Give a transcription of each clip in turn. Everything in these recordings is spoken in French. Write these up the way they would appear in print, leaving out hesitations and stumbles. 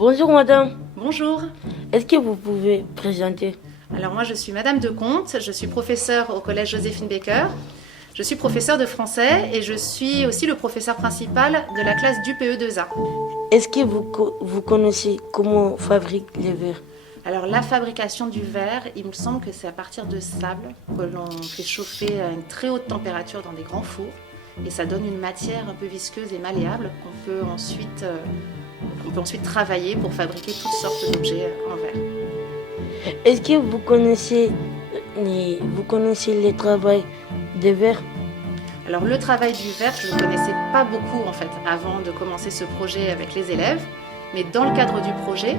Bonjour madame, Bonjour, est-ce que vous pouvez présenter? alors moi je suis Madame de Comte, je suis professeure au collège Joséphine Baker, je suis professeure de français et je suis aussi le professeur principal de la classe d'UPE2A. Est-ce que vous connaissez comment on fabrique les verres? Alors la fabrication du verre, il me semble que c'est à partir de sable que l'on fait chauffer à une très haute température dans des grands fours et ça donne une matière un peu visqueuse et malléable qu'on peut ensuite travailler pour fabriquer toutes sortes d'objets en verre. Est-ce que vous connaissez le travail des verres? Alors le travail du verre, je ne le connaissais pas beaucoup en fait avant de commencer ce projet avec les élèves, mais dans le cadre du projet,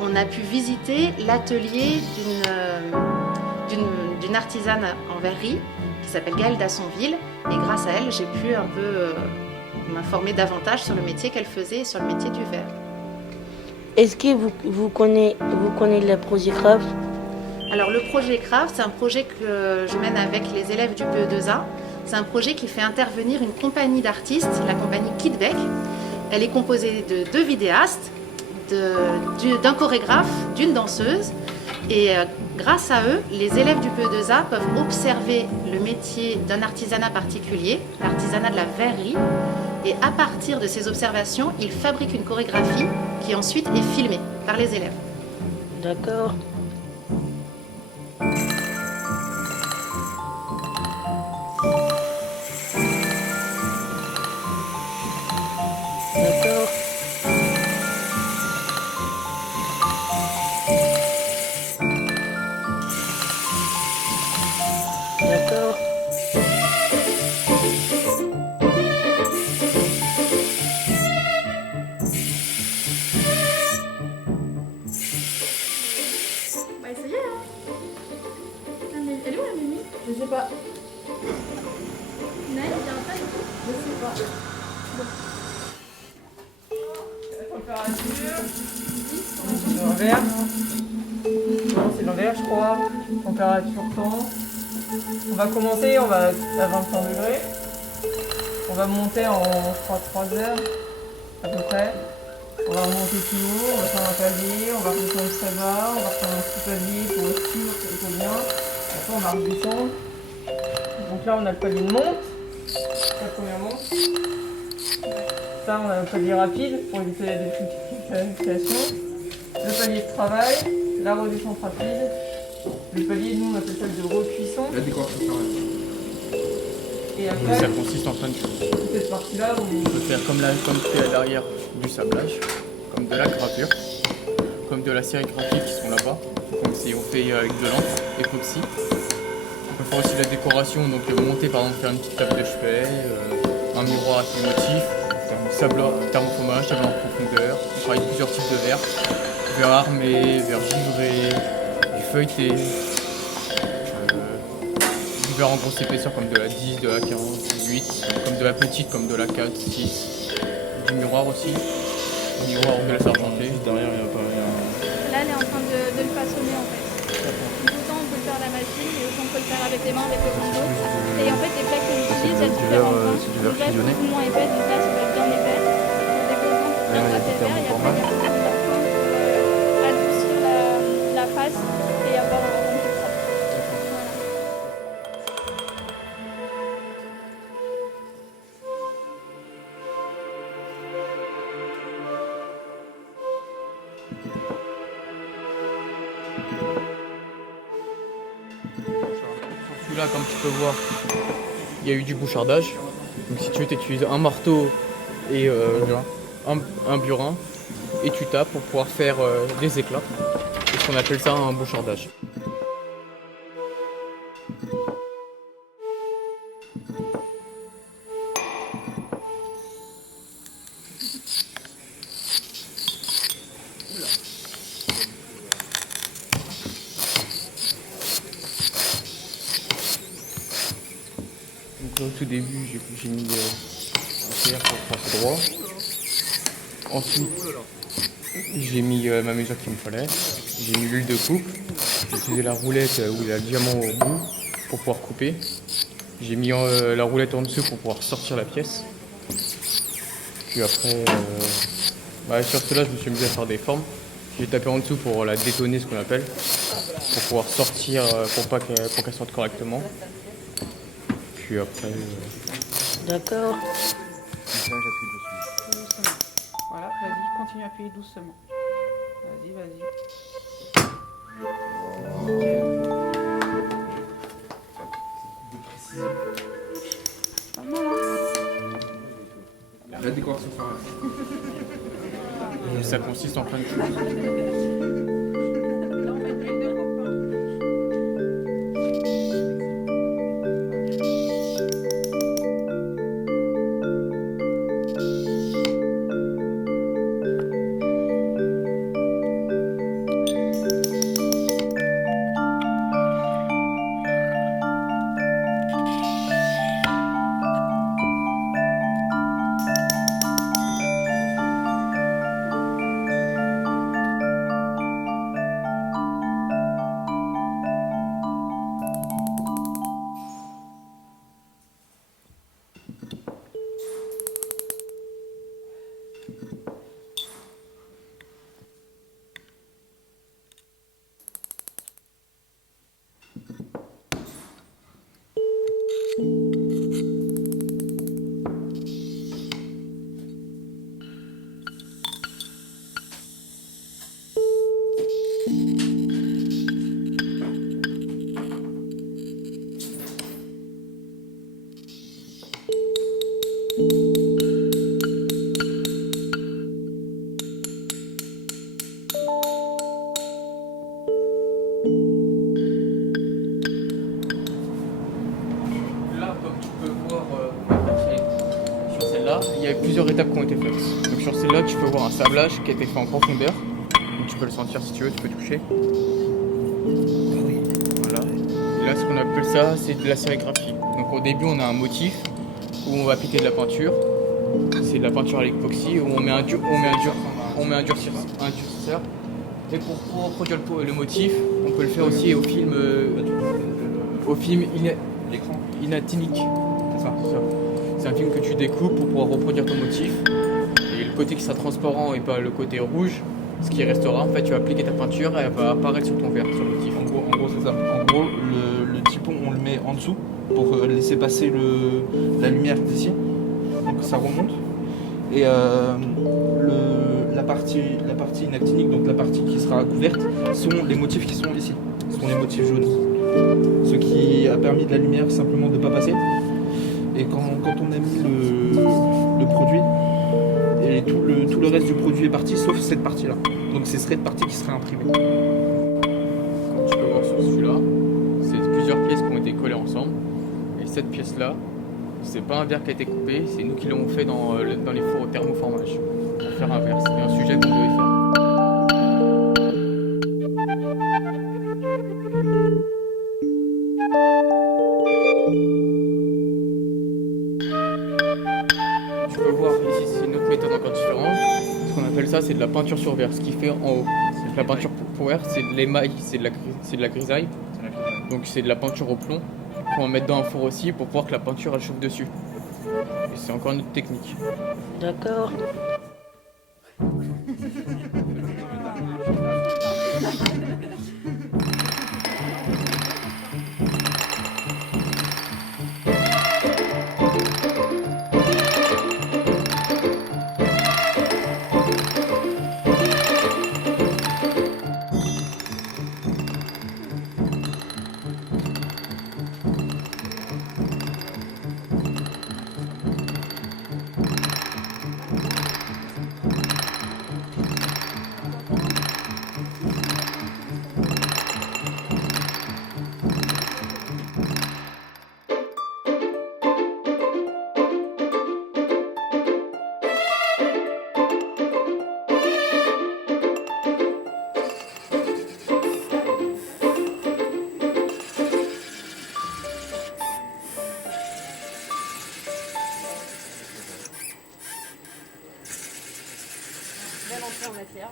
on a pu visiter l'atelier d'une artisane en verrerie qui s'appelle Gaëlle Dassonville et grâce à elle, j'ai pu un peu m'informer davantage sur le métier qu'elle faisait et sur le métier du verre. Est-ce que vous connaissez le projet Craft? Alors le projet Craft, c'est un projet que je mène avec les élèves du PE2A. C'est un projet qui fait intervenir une compagnie d'artistes, la compagnie Kidbeck. Elle est composée de 2 vidéastes, d'un chorégraphe, d'une danseuse. Et grâce à eux, les élèves du PE2A peuvent observer le métier d'un artisanat particulier, l'artisanat de la verrerie. Et à partir de ces observations, ils fabriquent une chorégraphie qui ensuite est filmée par les élèves. D'accord. D'accord. D'accord. Bah essayez hein. Elle est où la Mimi? Je sais pas. Naël, il vient pas du tout. Je sais pas. Température. C'est l'envers. Non, c'est l'envers, je crois. Température temps. On va commencer, on va à 25 degrés. On va monter en, je crois, 3 heures à peu près. On va remonter plus haut, on va faire un palier, on va redescendre ça va, on va faire un petit palier pour être sûr que tout va bien. Après on va redescendre. Donc là on a le palier de monte, la première monte. Ça on a un palier rapide pour éviter la définition. Le palier de travail, la redescente rapide. Le palier, nous on appelle ça de recuisson. La décoration pareil. Et après, Ça consiste en plein de choses. cette partie-là, On peut faire comme fait à l'arrière du sablage, comme de la gravure, comme de la sérigraphie qui sont là-bas. Comme si on fait avec de l'encre, époxy. On peut faire aussi la décoration, donc monter par exemple, faire une petite table de chevet, un miroir avec des motifs, faire un sableur, thermophomage, table en profondeur. On travaille plusieurs types de verres, verre armé, verre givré, du feuilleté. Du verre en grosse épaisseur comme de la 10, de la 40, du 8, comme de la petite, comme de la 4, 6. Du miroir aussi, du miroir de la argentée. Derrière, il n'y a pas rien. Là, elle est en train de le façonner en fait. Donc, autant on peut le faire à la machine, et autant on peut le faire avec les mains, avec le pinceau. Et en fait, les plaques qu'on utilise, elles différentes. c'est du verre Donc là, c'est fusionné. beaucoup moins épais, donc là, ça va être bien épais. Pour développer, on peut bien gratter le verre, et après, il y a beaucoup de temps pour adoucir la face et avoir un rendu propre. Voilà. Sur celui-là, comme tu peux voir, il y a eu du bouchardage. Donc si tu veux, tu utilises un marteau et un burin. et tu tapes pour pouvoir faire des éclats. Et ce qu'on appelle ça un bouchardage. Donc là, au tout début, j'ai mis un pierre pour faire droit. Ensuite, j'ai mis ma mesure qu'il me fallait. J'ai mis l'huile de coupe. J'ai utilisé la roulette où il y a le diamant au bout pour pouvoir couper. J'ai mis la roulette en dessous pour pouvoir sortir la pièce. Puis après, sur cela, je me suis mis à faire des formes. J'ai tapé en dessous pour la détonner, ce qu'on appelle, pour pouvoir sortir, pour qu'elle sorte correctement. Puis après... D'accord. Voilà, vas-y, continue à appuyer doucement. Vas-y. Pas mal, hein? La décoration pareil. Ça consiste en plein de choses. Là, on met de l'huile de coco. Là, comme tu peux voir sur celle-là, il y a plusieurs étapes qui ont été faites. Donc sur celle-là, tu peux voir un sablage qui a été fait en profondeur. Donc tu peux le sentir si tu veux, tu peux toucher. Voilà. Et là, ce qu'on appelle ça, c'est de la sérigraphie. Donc au début, on a un motif où on va appliquer de la peinture. C'est de la peinture à l'époxy où on met un durcisseur. Et pour reproduire le motif, on peut le faire aussi au film inactinique. C'est ça. C'est un film que tu découpes pour pouvoir reproduire ton motif. Et le côté qui sera transparent et pas le côté rouge, ce qui restera, en fait, tu vas appliquer ta peinture et elle va apparaître sur ton verre, sur le motif. En gros, c'est ça. En gros, le typon, on le met en dessous pour laisser passer la lumière d'ici. Donc ça remonte. Et la partie inactinique, donc la partie qui sera couverte, sont les motifs qui sont ici. Ce sont les motifs jaunes. Ce qui a permis de la lumière simplement de ne pas passer. Et quand on a mis le produit, et tout le reste du produit est parti, sauf cette partie-là. Donc ce serait cette partie qui serait imprimée. Comme tu peux voir sur celui-là, c'est plusieurs pièces qui ont été collées ensemble. Et cette pièce-là, c'est pas un verre qui a été coupé, c'est nous qui l'avons fait dans les fours au thermoformage. Pour faire un verre, c'était un sujet qu'on devait faire. Tu peux voir ici, c'est une autre méthode encore différente. Ce qu'on appelle ça, c'est de la peinture sur verre, ce qui fait en haut. La peinture pour verre, c'est de l'émail, c'est de la grisaille. Donc c'est de la peinture au plomb. On va mettre dans un four aussi pour pouvoir que la peinture elle chauffe dessus. Et c'est encore une autre technique. D'accord. rentrer en matière.